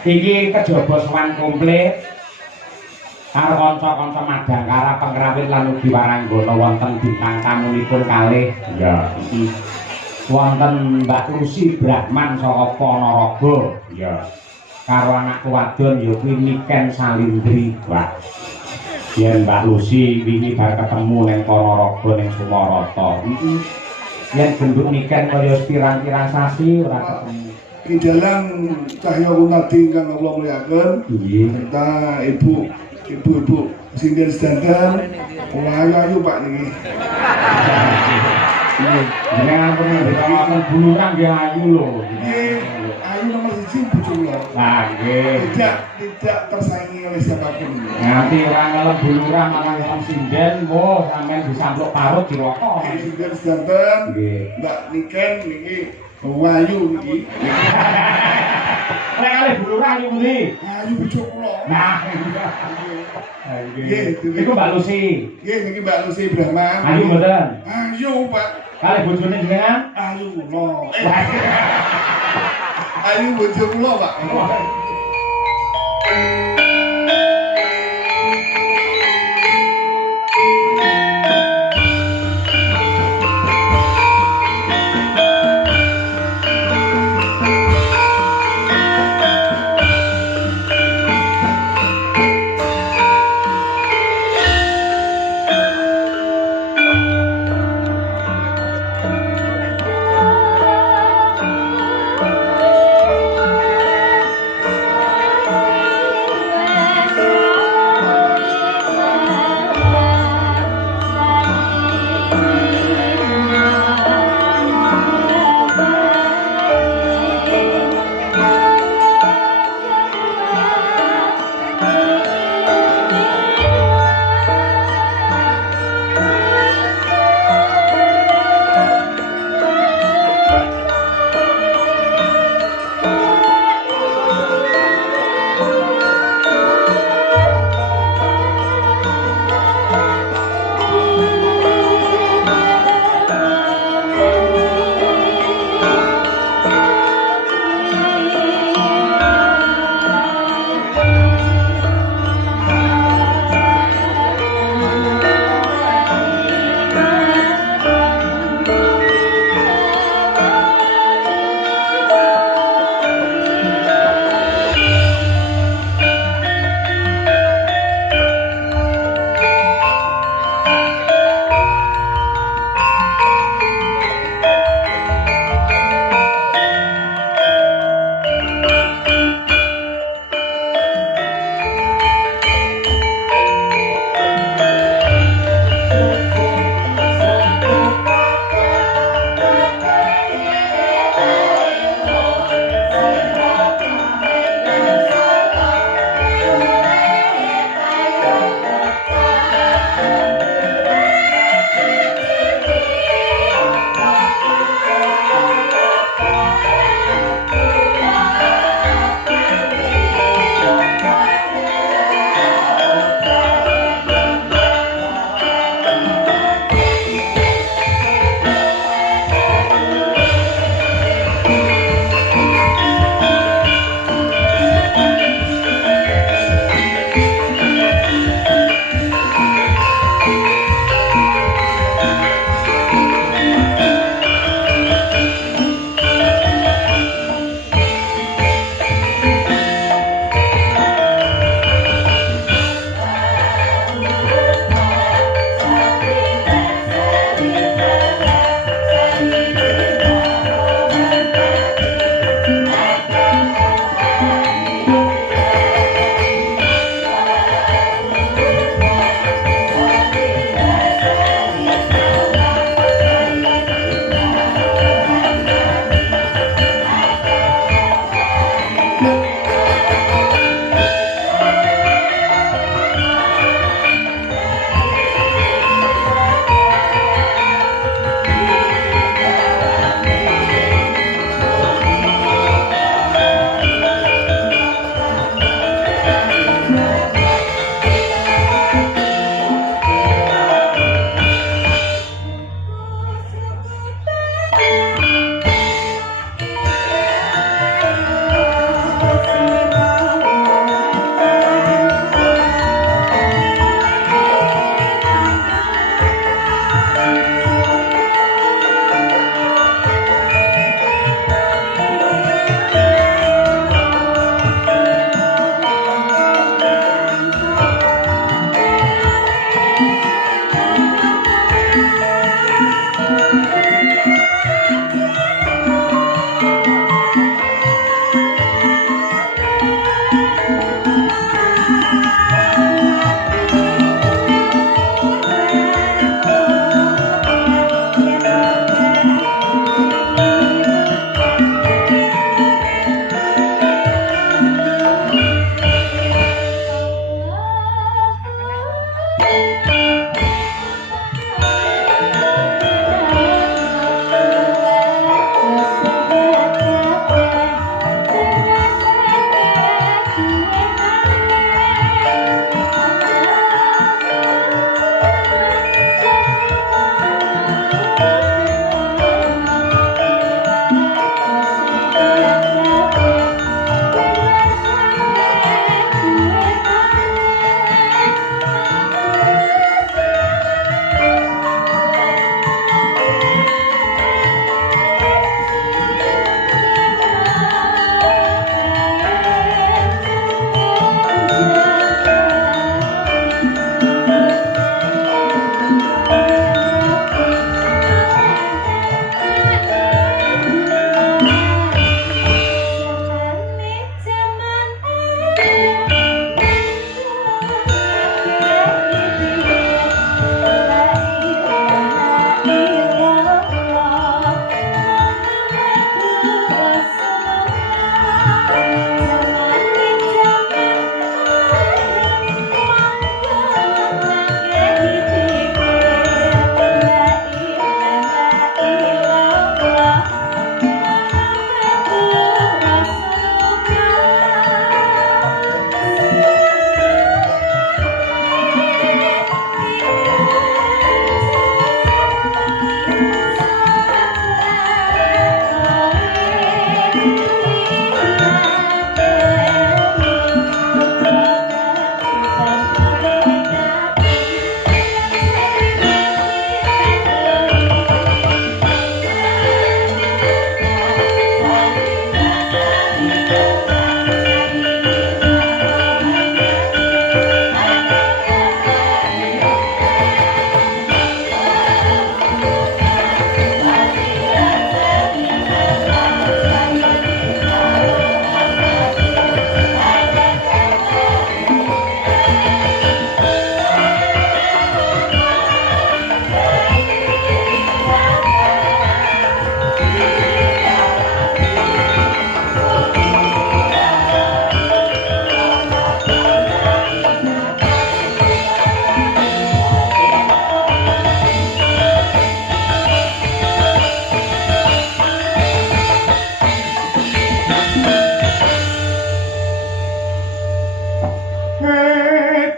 Iki kejaba sowan komplit karo kanca-kanca Madangkara Pengrawit lan ugi Waranggana wonten bintang tamunipun kalih. Ya. Wonten Mbak Lucy Brahman saka Ponorogo. Ya. Karo anak wadon ya kuwi Niken Salindri, Pak. Yen Mbak Lucy wingi bar ketemu ning Ponorogo ning Sumarata. Yen genduk Niken kaya pirang-pirang sasi ora ketemu. Di dalam cahya kunati ingkang kula muliaken. Nggih. Kita ibu-ibu sinten sedanten ayu Pak niki. Jenengan pengen buluran nggih ayu lho. Nggih, ayu nomor 1 bojo kula. Lah nggih. Tidak tersaingi oleh siapapun. Nganti ora ngelem buluran malah ngelem sinden, wo sampean disampluk parut dirokok. Sinten sedanten Nggih. Mbak Niken niki ayu niki. Lek kalih buluran ayu pundi? Ayu bojo kula. Nah, Nggih, iku Mbak Lucy. nggih niki Mbak Lucy Brahman. Ayu mboten? Ayu, Pak. Kalih bojone jenengan? Ayu kula. Ayu bojo kula, Pak.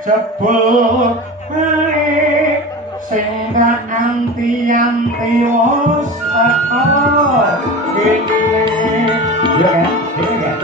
jebul ae sing gak anti-anti wos teko kene yo kan iki kan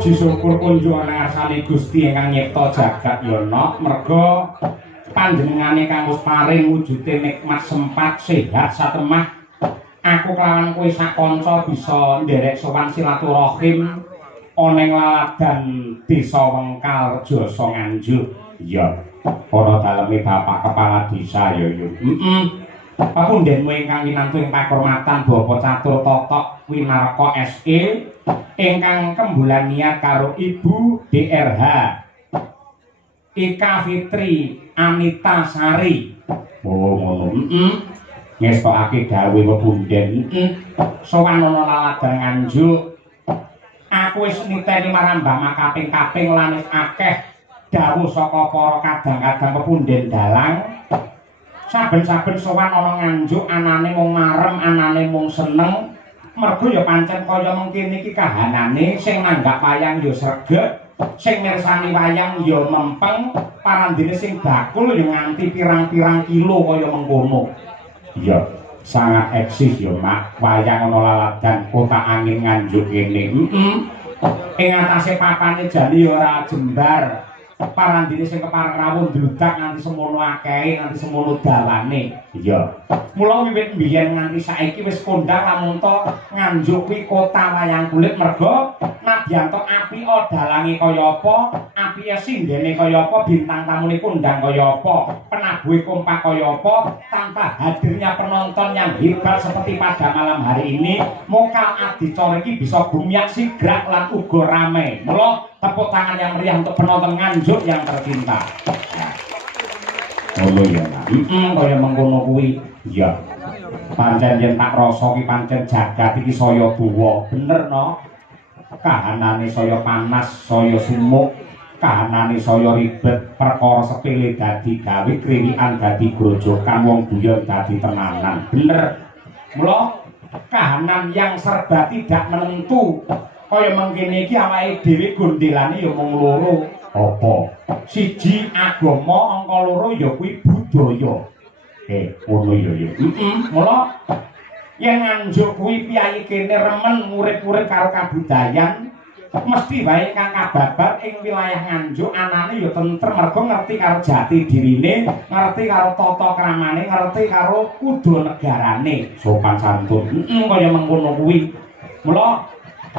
puji syukur kunjungan ngarsane Gusti ingkang nyipta jagat yana merga panjenengane kang wis paring wujude nikmat sempat sehat satemah aku kelawan kowe sak kanca bisa nderek sowan silaturahim ana ing laladan desa Wengkal Jasa Nganjuk ya para daleme Bapak Kepala Desa ya papunden ingkang winantu ing pakurmatan Bapak Catur Totok Winarka SE ingkang kembulan niat karo Ibu DRH Ika Fitri Anita Sari ngono ngestokake dawuh pepunden sowan ana laladan Nganjuk aku wis niteni marang Mbah kaping-kaping lan wis akeh dawuh saka para kadang-kadang pepunden dalang saben-saben sowan ana Nganjuk anane mung marem anane mung seneng mergo ya pancen kaya mengkene iki kahanane sing nanggap wayang ya sregep sing mirsani wayang ya mempeng parandene sing bakul ya nganti pirang-pirang kilo kaya mengkono iya sangat eksis ya mak wayang ana laladan kota angin Nganjuk kene ing atase papane jane ya ora jembar parandene sing kepareng rawuh ndludak nganti semono akehe nganti semono dawane. Iya. Mula wiwit mbiyen nganti saiki wis kondang lamun to Nganjuk kuwi kota wayang kulit merga nadyan to apika dalange kaya apa, apike sindene kaya apa, bintang tamune kondang kaya apa, penabuhe kompak kaya apa, tanpa hadirnya penonton yang hebat seperti pada malam hari ini, mokal adicara iki bisa gumiak sigrak lan uga rame. Mula tepuk tangan yang meriah untuk penonton Nganjuk yang tercinta. Ngono ya, Pak. Kaya mengkono kuwi. Iya. Pancen yen tak rasa ki pancen jagat iki saya buwa. Bener no. Kahanane saya panas, saya sumuk, kahanane saya ribet, perkara sepele dadi gawe, kriwikan dadi grojokan, wong guyon dadi tenanan. Bener. Mula kahanan yang serba tidak menentu. Kaya mengkene iki awake dhewe gondelane ya mung loro. Apa? Siji agama, angka loro ya kuwi budaya. Ngono ya ya. Mula yen Nganjuk kuwi piyayi kene remen urip-urip karo kabudayan, mesti wae kang kababar ing wilayah Nganjuk anane ya tentrem mergo ngerti karo jati dirine, ngerti karo tata kramane, ngerti karo kudu negarane, sopan santun. Kaya mengkono kuwi. Mula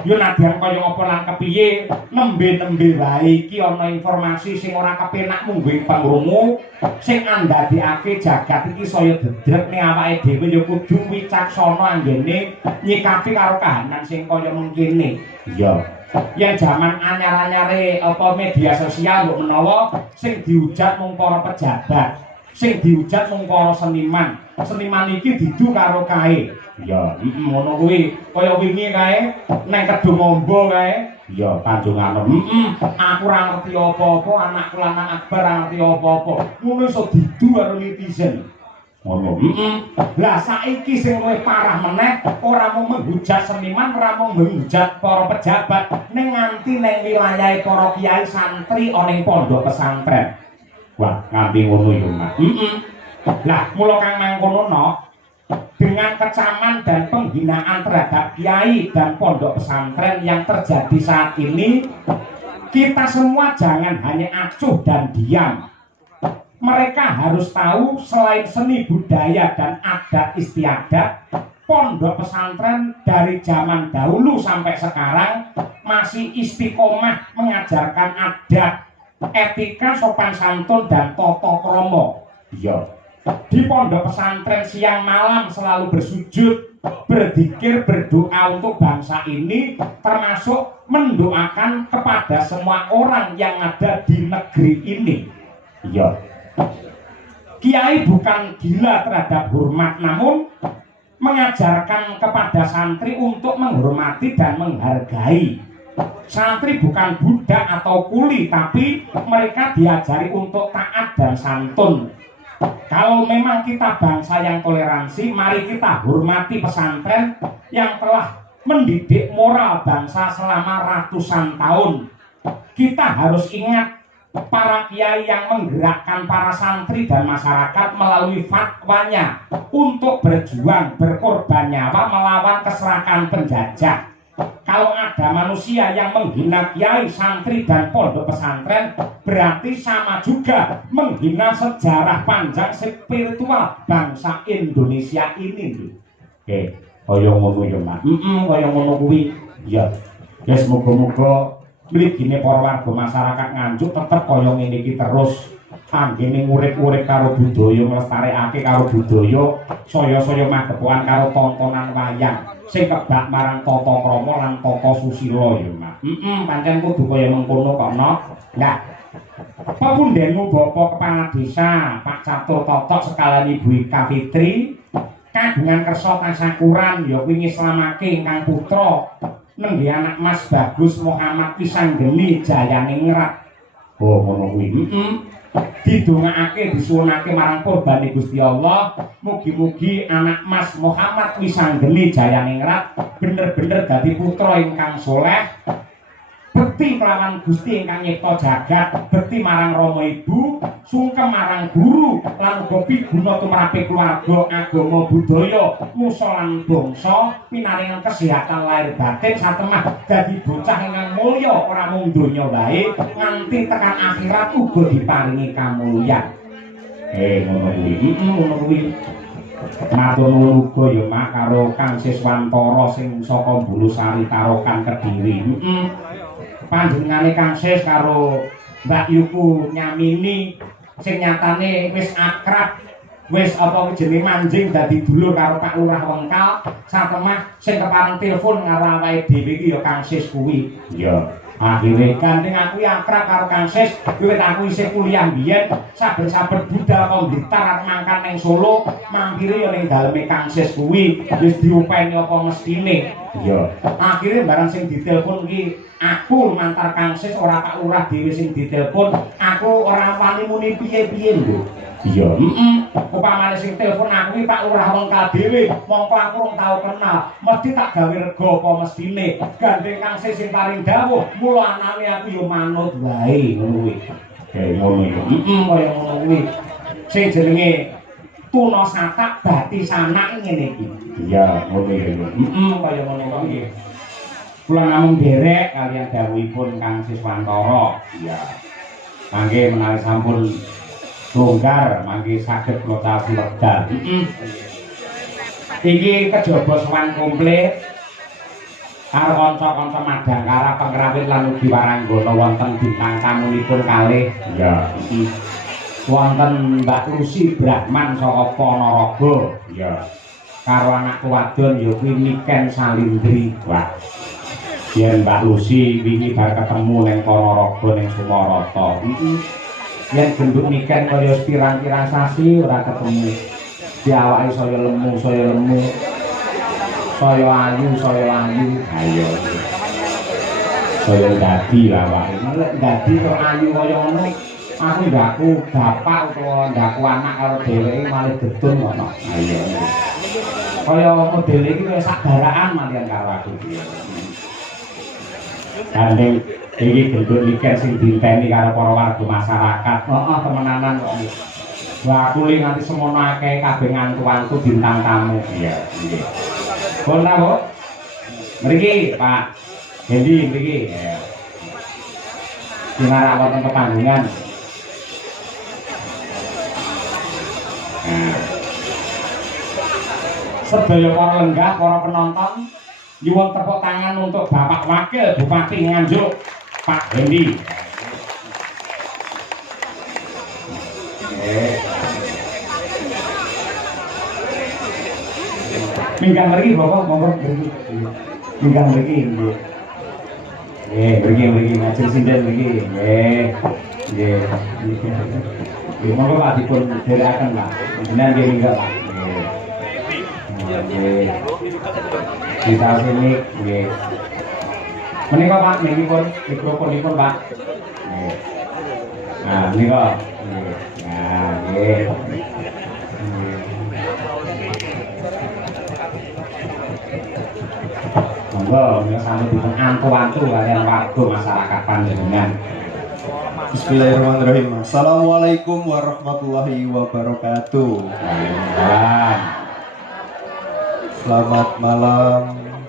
yo nadyan kaya apa lan kepiye nembe-nembe wae iki ana informasi sing ora kepenak munggo ing pangrungu sing andadekake jagat iki saya dedrek ning awake dhewe ya kudu wicaksana anggene nyikapi karo kahanan sing kaya mengkene. Iya. Yen jaman anyar-anyare apa media sosial mbok menawa sing diujat mung para pejabat, sing diujat mung para seniman. Seniman iki didu karo kae. Iya, ngono kuwi. Kaya wingi kae nang Kedung Ombo kae. Iya, Tanjung Anem. Aku ora ngerti apa-apa, anakku lanang Akbar ora ngerti apa-apa. Ngono iso didu karo netizen. Ngono. Lah saiki sing luwih parah meneh, ora mung menghujat seniman, ora mung menghujat para pejabat, ning nganti ning wilayahe para kiai santri ana ing pondok pesantren. Wah, nganti ngono yo, Mas. Lah, mula kang mangkono no, dengan kecaman dan penghinaan terhadap kiai dan pondok pesantren yang terjadi saat ini, kita semua jangan hanya acuh dan diam. Mereka harus tahu selain seni budaya dan adat istiadat, pondok pesantren dari zaman dahulu sampai sekarang masih istiqomah mengajarkan adat, etika, sopan santun, dan tata krama. Iya. Di pondok pesantren siang malam selalu bersujud, berzikir, berdoa untuk bangsa ini, termasuk mendoakan kepada semua orang yang ada di negeri ini. Iya. Kiai bukan gila terhadap hormat, namun mengajarkan kepada santri untuk menghormati dan menghargai. Santri bukan budak atau kuli, tapi mereka diajari untuk taat dan santun. Kalau memang kita bangsa yang toleransi, mari kita hormati pesantren yang telah mendidik moral bangsa selama ratusan tahun. Kita harus ingat para kiai yang menggerakkan para santri dan masyarakat melalui fatwanya untuk berjuang, berkorban nyawa melawan keserakan penjajah. Kalau ada manusia yang menghina kiai, santri, dan pondok pesantren, berarti sama juga menghina sejarah panjang spiritual bangsa Indonesia ini. Oke, kaya ngono ya, Mas. Kaya ngono kuwi. Ya. Ya semoga-moga mrigine para warga masyarakat Nganjuk tetep kaya ngene iki terus. Anggene urip-urip karo budaya, nglestarekake karo budaya, saya-saya magepokan karo tontonan wayang sing kebak marang tata krama lan tata susila ya, Mas. Pancen kudu kaya mengkono kok, no. Lah, pepundhenmu Bapak Kepala Desa Pak Catur Totok sekalian Ibu Ika Fitri kagungan kersa tasyakuran ya wingi slamake ingkang putra nengge anak Mas Bagus Muhammad Pisanggeni Jayaningrat. Oh, ngono kuwi. Didongakake disuwunake marang kurbane Gusti Allah, mugi-mugi anak Mas Muhammad Wisanggeni Jayaningrat bener-bener dadi putra ingkang soleh, bekti kelawan Gusti ingkang nyipta jagat, bekti marang Rama Ibu, sungkem marang guru lan uga piguna tumraping keluarga, agama, budaya, nusa lan bangsa, pinaringan kesehatan lahir batin satemah dadi bocah ingkang mulya ora mung donya wae, nganti tekan akhirat uga diparingi kamulyan. Ngono kuwi. Matur nuwun uga ya Mak karo Kang Siswantara sing saka Bulusari Tarokan Kediri. Panjenengane Kang Sis karo Mbak Yuku Nyamini sing nyatane wis akrab, wis apa jenenge manjing dadi dulur karo Pak Lurah Wengkal, satemah sing kepareng telepon karo awake dhewe iki ya Kang Sis kuwi. Ya. Akhire gandeng aku akrab karo Kang Sis, wiwit aku isih kuliah biyen, saben-saben budal komputer arep mangkat ning Solo, mampire ya ning daleme Kang Sis kuwi, wis diupeni apa mestine. Iya. Akhire barang sing ditelepon iki aku mantar Kang Sis ora Pak Lurah dhewe sing ditelepon, aku ora wani muni piye-piye lho. Iya, upamane sing telepon aku iki Pak Lurah Wengkal dhewe, mongko aku rong tau kenal, mesti tak gawe rega apa mestine. Gandeng Kang Sis sing paring dawuh, mula anane aku yo manut wae ngono kuwi. Ngono iki. Kaya ngono kuwi. Sing jenenge tuna satak bati sanak ngene iki. Iya, ngono iki. Kaya ngono kuwi. Kula namung derek kaliyan dawuhipun Kang Siswantara. Iya. Mangke menawi sampun longgar mangke saged kula caosi wekdal. Iki kejaba sowan komplit karo kanca-kanca Madangkara Pengrawit lan ugi Waranggana wonten bintang tamunipun kalih. Ya. Wonten Mbak Lucy Brahman saka Ponorogo. Ya. Karo anak wadon ya kuwi Niken Salindri. Wah. Yen Mbak Lucy wingi bar ketemu ning Ponorogo ning Sumarata. Yen genduk Niken kaya pirang-pirang sasi ora ketemu. Di awake saya lemu, saya ayu. Ayo. Saya dadi lah wae. Nek dadi kok ayu kaya ngono, aku ndakku bapak utawa ndakku anak karo dheweke malih gedun ngono. Ayo. Kaya model iki kaya sak daraan malian karo aku. Gandeng iki genduk Niken sing dinteni karo para warga masyarakat. Heeh, temenanan kok. Wah, aku li nganti semono akeh kabeh ngantu-antu bintang tamu. Iya, nggih. Pun ta, Bu? Mriki, Pak Hendi mriki. Ya. Dinara wonten pepanggungan. Nah. Sedaya para lenggah, para penonton, nyuwun tepuk tangan untuk Bapak Wakil Bupati Nganjuk, Pak Hendi. Minggang mriki Bapak monggo mriki. Minggang mriki nggih. Mriki ngajeng sinden mriki. Nggih. Monggo Pak dipun derekaken Pak. Jenengan nggih minggat Pak. Nggih. Kita sini nggih. Menika Pak niki pun mikrofonipun Pak. Nggih. Nah, menika nggih. Nah, nggih. Monggo sampe dipun antu-antu kaliyan warga masyarakat panjenengan. Bismillahirrahmanirrahim. Assalamualaikum warahmatullahi wabarakatuh. Selamat malam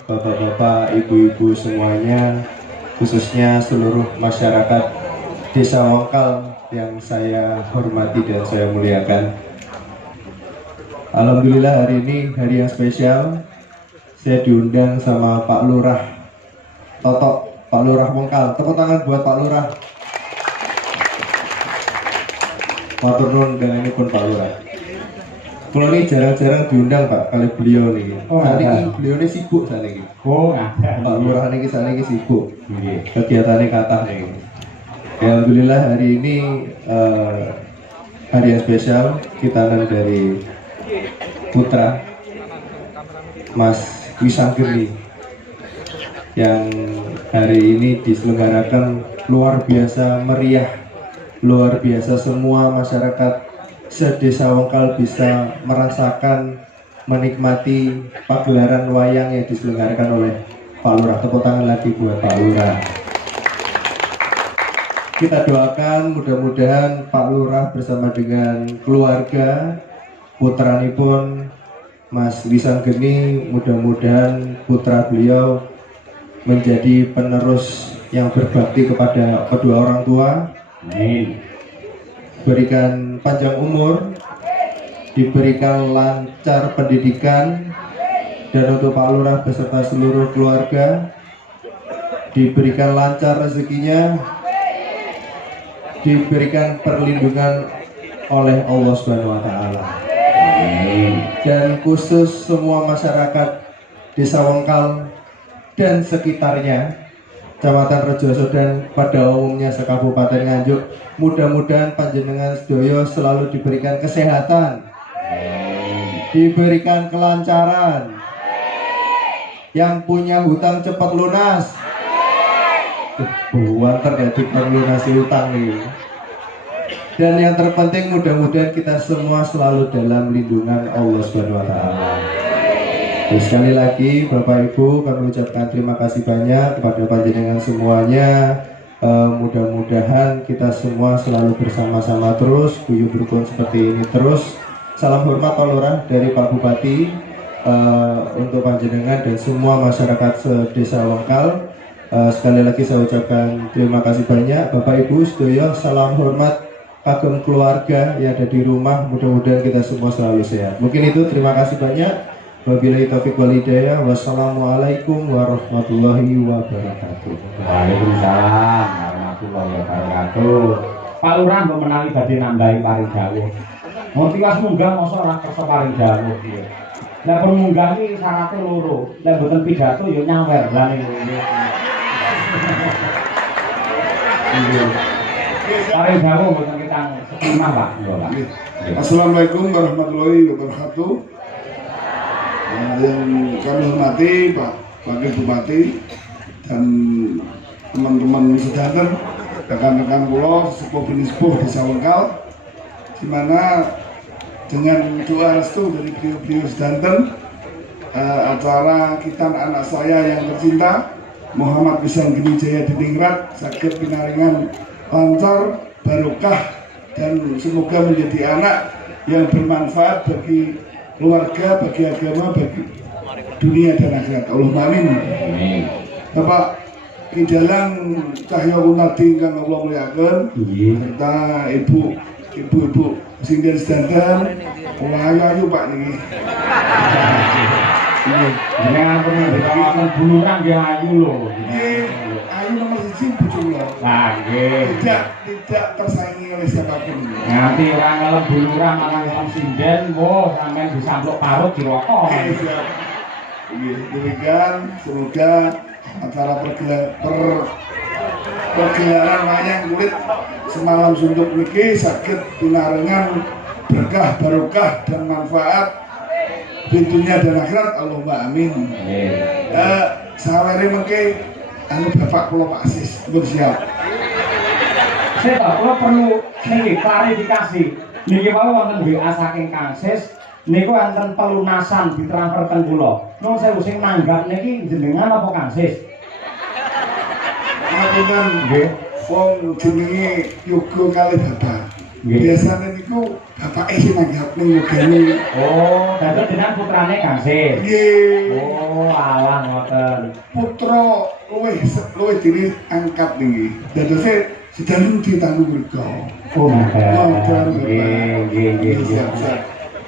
Bapak-bapak, Ibu-ibu semuanya, khususnya seluruh masyarakat Desa Wengkal yang saya hormati dan saya muliakan. Alhamdulillah hari ini hari yang spesial. Saya diundang sama Pak Lurah Totok, Pak Lurah Wengkal. Tepuk tangan buat Pak Lurah. Matur nuwun dengan ini pun Pak Lurah. Kalau ini jarang-jarang diundang Pak, kali beliau nih. Saat ini beliau ini sibuk saat ini. Pak Lurah ini saat ini sibuk. Kegiatannya kathah nih. Alhamdulillah hari ini hari yang spesial. Kita dari putra Mas Wisanggeni yang hari ini diselenggarakan luar biasa meriah, luar biasa. Semua masyarakat se-Desa Wengkal bisa merasakan, menikmati pagelaran wayang yang diselenggarakan oleh Pak Lurah. Tepuk tangan lagi buat Pak Lurah. kita doakan mudah-mudahan Pak Lurah bersama dengan keluarga putranipun Mas Wisanggeni, mudah-mudahan putra beliau menjadi penerus yang berbakti kepada kedua orang tua. Amin. Berikan panjang umur, diberikan lancar pendidikan, dan untuk Pak Lurah beserta seluruh keluarga diberikan lancar rezekinya, diberikan perlindungan oleh Allah Subhanahu wa taala. Dan khusus semua masyarakat Desa Wengkal dan sekitarnya, Kecamatan Rejoso dan pada umumnya sekabupaten Nganjuk, mudah-mudahan panjenengan sedaya selalu diberikan kesehatan, diberikan kelancaran, yang punya hutang cepat lunas. Buan terjadi melunasi hutang nih. Dan yang terpenting mudah-mudahan kita semua selalu dalam lindungan Allah Subhanahu wa taala. Sekali lagi Bapak Ibu kami ucapkan terima kasih banyak kepada panjenengan semuanya. Mudah-mudahan kita semua selalu bersama-sama terus, guyub rukun seperti ini terus. Salam hormat Pak Lurah dari Pak Bupati untuk panjenengan dan semua masyarakat Desa Wengkal. Sekali lagi saya ucapkan terima kasih banyak Bapak Ibu sedaya. Salam hormat kagum keluarga yang ada di rumah. Mudah-mudahan kita semua selalu sehat. Mungkin itu, terima kasih banyak. Wabillahi taufiq wal hidayah. Wassalamualaikum warahmatullahi wabarakatuh. Waalaikumsalam warahmatullahi wabarakatuh. Pak Lurah mbok menawi badhe nambahi paring dawuh. Ngerti was munggah mosok ora kersa paring dawuh piye. Lah pun munggah iki syaratnya loro. Lah mboten pidato ya nyawer lah niku. Paring dawuh mboten kita setimah Pak. Assalamualaikum warahmatullahi wabarakatuh. Yang kami hormati Pak Wakil Bupati dan teman-teman sedanten, rekan-rekan pulau, sepuh-sepuh Desa Wengkal, di mana dengan doa restu dari beliau-beliau sedanten, acara Kitan anak saya yang tercinta Muhammad Wisanggeni Jaya Diningrat sakit pinaringan lancar, barokah, dan semoga menjadi anak yang bermanfaat bagi keluarga, bagi agama, bagi dunia dan akhirat. Allahumma amin. Bapak Idalang Cahyo Gunardi ingkang kula mulyakaken, serta ibu-ibu sing sedanten, ayu Pak niki. Jangan pernah dikawasan buluran dia ayu loh. Ayu nomor 1 bojo kula. Lah nggih. Tidak tersaingi oleh siapapun. Nanti orang kalau buluran malah yang sinden, wo sampean disampluk parut dirokok. Demikian, semoga acara pergelaran wayang kulit semalam suntuk niki sakit pinarengan berkah, barokah, dan manfaat pintunya dan akhirat. Allahumma amin. Sawere mengke Bapak kula Pak Sis pun siap. Saya tahu kalau perlu niki klarifikasi. Niki mau wonten WA saking Kang Sis, niku wonten pelunasan ditransferken kula. Nun sewu sing nanggap niki jenengan apa Kang Sis? Ngapunten nggih. Wong jenenge yoga kali Bapak. Biasane niku bapake sing nanggap ning yogane. Oh, dadi jenengan putrane Kang Sis. Nggih. Oh, alah ngoten. Putra luwih diri angkat niki. Dadose sedang ditanggung mereka. Oh, nggih.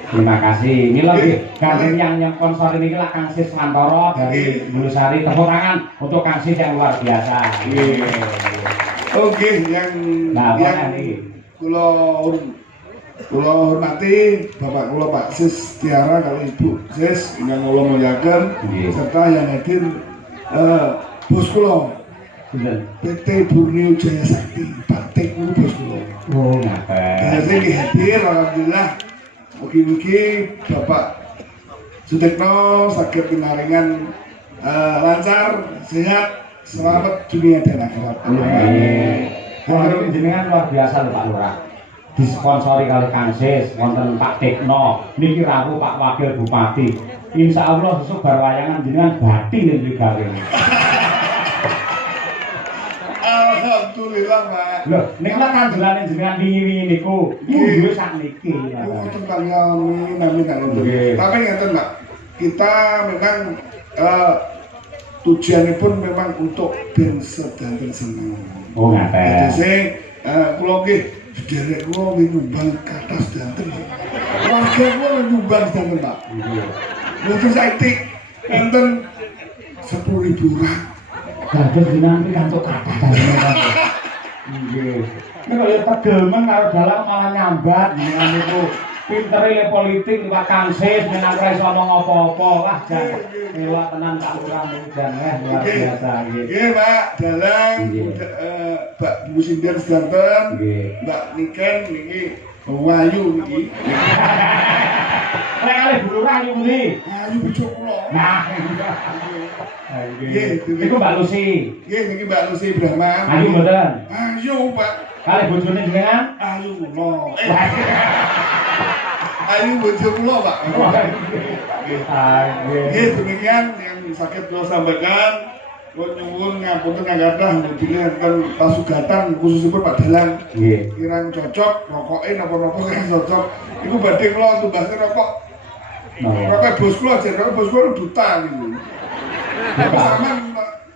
Terima kasih. Ini lagi kalian yang sponsor ini lah Kang Sis Mantoro dari Bulusari. Tepuk tangan untuk Kang Sis yang luar biasa. Oke, yang kula hormati Bapak kula Pak Sis Tiara kali Ibu Sis ingkang kula mulyaken, serta yang hadir bos kula PT Borneo Jaya Sakti, Pak Tek bos kula. Oh, ngapain? Jadi hadir, alhamdulillah. Mugi-mugi Bapak Sutekno sakit pinaringan lancar, sehat, selamat dunia dan akhirat. Amin. Jenengan luar biasa lho Pak Lurah. Disponsori kali Kang Sis, wonten Pak Tekno, niki rawuh Pak Wakil Bupati. Insya Allah sesuk bar wayangan jenengan bati ning gawe. Alhamdulillah, Pak. Lho, nek kanjelane jenengan wingi-wingi niku, duwe sakniki. Oh, tentang amin, amin, amin. Tapi ngeten, Pak. Kita memang tujuannya pun memang untuk ben sedanten seneng. Oh, ngaten. Jadi kula nggih derek kula nyumbang kata sedanten. Warga kula nyumbang sedanten, Pak. Nggih. Mungkin saiki enten 10.000 orang. Dados jenengan iki kantuk kathah jenengan. Nggih. Nek kaya tegelmen karo dalang malah nyambat jenengan niku. Pintere le politik liwat Kangsis menawa ora iso ngomong apa-apa. Wah, jan elok tenan Pak Lurah niku jan luar biasa nggih. Nggih, Pak, dalang Mbak Bu Sinden sedanten. Nggih. Mbak Niken niki Wayu niki. Lek kalih Bu Lurah niku ndi? Ayu bojo kula. Nah, Nggih, iku Mbak Lucy. nggih niki Mbak Lucy Brahman. Ayu mboten. Ayu, Pak. Kalih bojone jenengan? Ayu kula. Ayu bojo kula, Pak. Nggih, demikian yang sakit kula sampaikan. Kula nyuwun ngapunten ngagatah mudine enten pasugatan khususipun Pak Dalang. Nggih. Kirang cocok rokoke napa-napa kirang cocok. Iku badhe kula tumbasne rokok. Rokok bos kula jen rokok bos kula duta niku. Apa sampean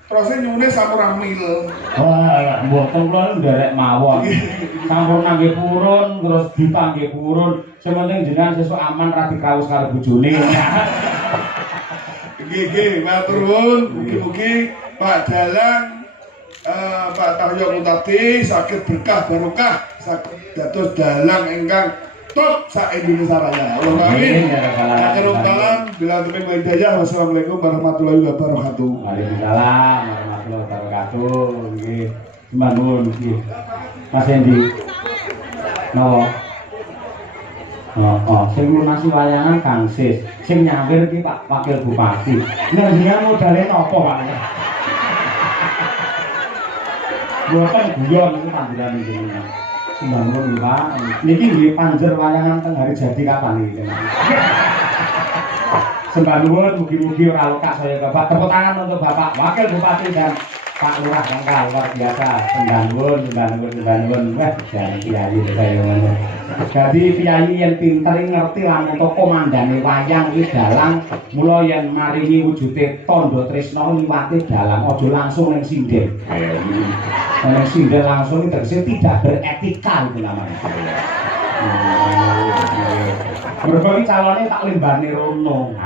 terusnya nyuwune sampurah mil. Wah, mboten kula nderek mawon. Sampun nggih purun terus dipanggih purun. Sementing jenengan sesuk aman ra dikraos karo bojone. Nggih, matur nuwun. Mugi-mugi Pak Dalang Pak Tahyo Mutati sakit berkah barokah sakit dados dalang ingkang top sak Indonesia Raya. Allahumma amin. Akhirul kalam bila tepik wa hidayah. Wassalamualaikum warahmatullahi wabarakatuh. Waalaikumsalam warahmatullahi wabarakatuh. Nggih. Sembah nuwun nggih. Mas Endi. Napa? Sing lunasi wayangan Kangsis. Sing nyampir iki Pak Wakil Bupati. Njenengan modale napa, Pak? Mboten guyon niku panjenengan jenengan. Sembah nuwun Pak. Niki nggih panjer wayangan teng hari jadi kapan iki, Mas? Sembah nuwun mugi-mugi ora lekas saya Bapak. Tepuk tangan untuk Bapak Wakil Bupati dan Pak Lurah Bangkal luar biasa. Sembah nuwun. Wah, jan kiai saya ngono. Jadi kiai yang pinter ngerti lan ento komandane wayang iki dalang mula yen maringi wujude tandha tresna liwate dalang aja langsung ning sinden. Ning sinden langsung iki tegese tidak beretika itu namanya. Mergo iki calone tak lembane rono.